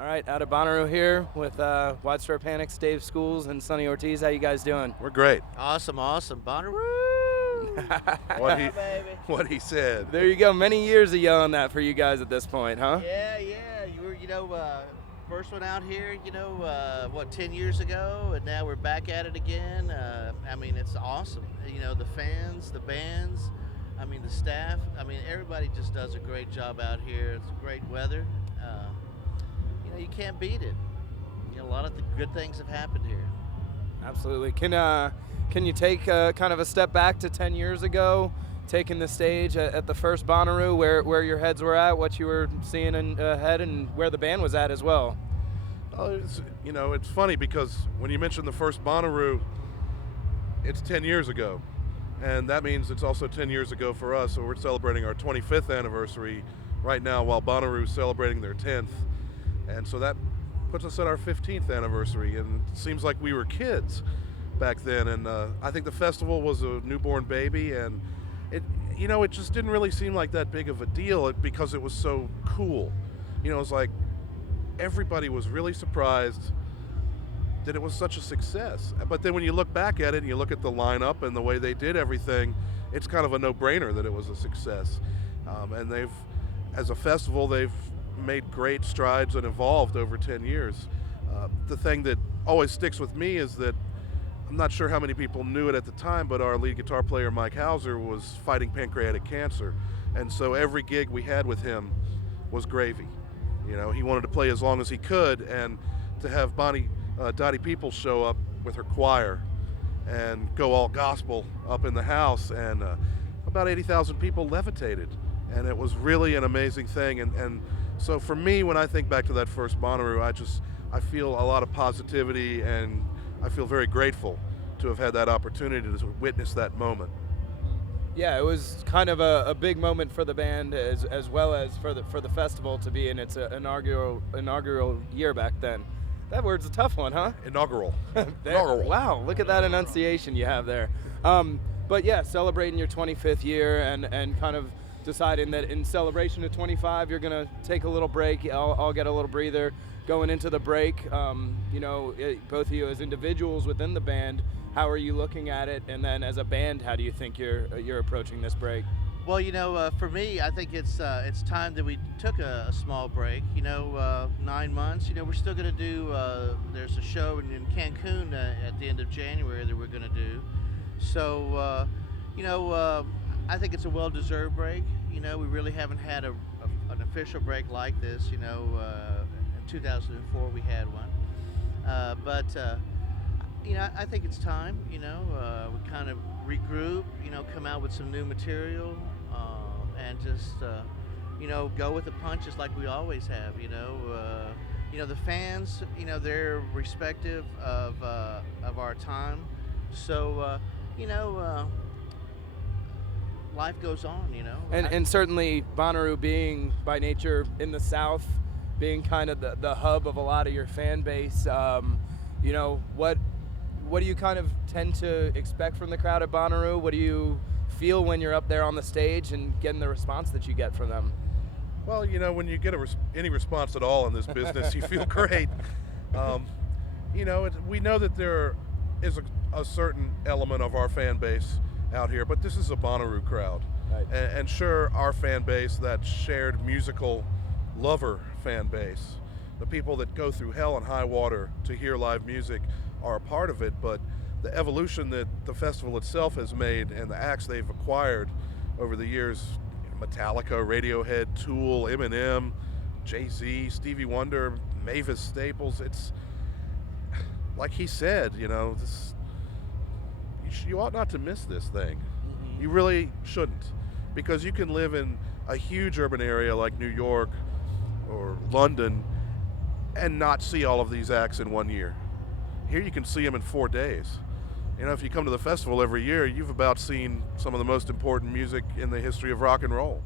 All right, out of Bonnaroo here with Widespread Panics, Dave Schools, and Sonny Ortiz. How you guys doing? We're great. Awesome. Bonnaroo. What he said. There you go. Many years of yelling that for you guys at this point, huh? Yeah. You were, first one out here, 10 years ago, and now we're back at it again. It's awesome. The fans, the bands, the staff. Everybody just does a great job out here. It's great weather. You can't beat it. A lot of good things have happened here. Absolutely. Can you take kind of a step back to 10 years ago, taking the stage at the first Bonnaroo, where your heads were at, what you were seeing ahead, and where the band was at as well? Oh, it's funny because when you mention the first Bonnaroo, it's 10 years ago. And that means it's also 10 years ago for us. So we're celebrating our 25th anniversary right now while Bonnaroo's celebrating their 10th. And so that puts us at our 15th anniversary. And it seems like we were kids back then. And I think the festival was a newborn baby. And it just didn't really seem like that big of a deal because it was so cool. It was like everybody was really surprised that it was such a success. But then when you look back at it and you look at the lineup and the way they did everything, it's kind of a no-brainer that it was a success. And as a festival, they've made great strides and evolved over 10 years. The thing that always sticks with me is that I'm not sure how many people knew it at the time, but our lead guitar player, Mike Hauser, was fighting pancreatic cancer. And so every gig we had with him was gravy. He wanted to play as long as he could, and to have Dottie Peoples show up with her choir and go all gospel up in the house, and about 80,000 people levitated. And it was really an amazing thing. And so for me, when I think back to that first Bonnaroo, I feel a lot of positivity, and I feel very grateful to have had that opportunity to witness that moment. Yeah, it was kind of a big moment for the band as well as for the festival to be in its inaugural year back then. That word's a tough one, huh? Inaugural. Inaugural. Wow, look at that enunciation you have there. But yeah, celebrating your 25th year and kind of deciding that in celebration of 25, you're going to take a little break. I'll get a little breather. Going into the break, both of you as individuals within the band, how are you looking at it? And then as a band, how do you think you're approaching this break? Well, for me, I think it's time that we took a small break. 9 months. We're still going to do. There's a show in Cancun at the end of January that we're going to do. So, I think it's a well-deserved break. We really haven't had an official break like this. In 2004 we had one, but I think it's time. We kind of regroup. Come out with some new material, and just go with the punches like we always have. The fans. They're respective of our time. So life goes on. And certainly Bonnaroo being by nature in the South, being kind of the hub of a lot of your fan base. What do you kind of tend to expect from the crowd at Bonnaroo? What do you feel when you're up there on the stage and getting the response that you get from them? Well, when you get any response at all in this business, you feel great. We know that there is a certain element of our fan base out here, but this is a Bonnaroo crowd. Right. And sure, our fan base, that shared musical lover fan base, the people that go through hell and high water to hear live music, are a part of it, but the evolution that the festival itself has made and the acts they've acquired over the years, Metallica, Radiohead, Tool, Eminem, Jay-Z, Stevie Wonder, Mavis Staples, it's like he said, you ought not to miss this thing. Mm-hmm. You really shouldn't, because you can live in a huge urban area like New York or London and not see all of these acts in 1 year. Here you can see them in 4 days. If you come to the festival every year, you've about seen some of the most important music in the history of rock and roll.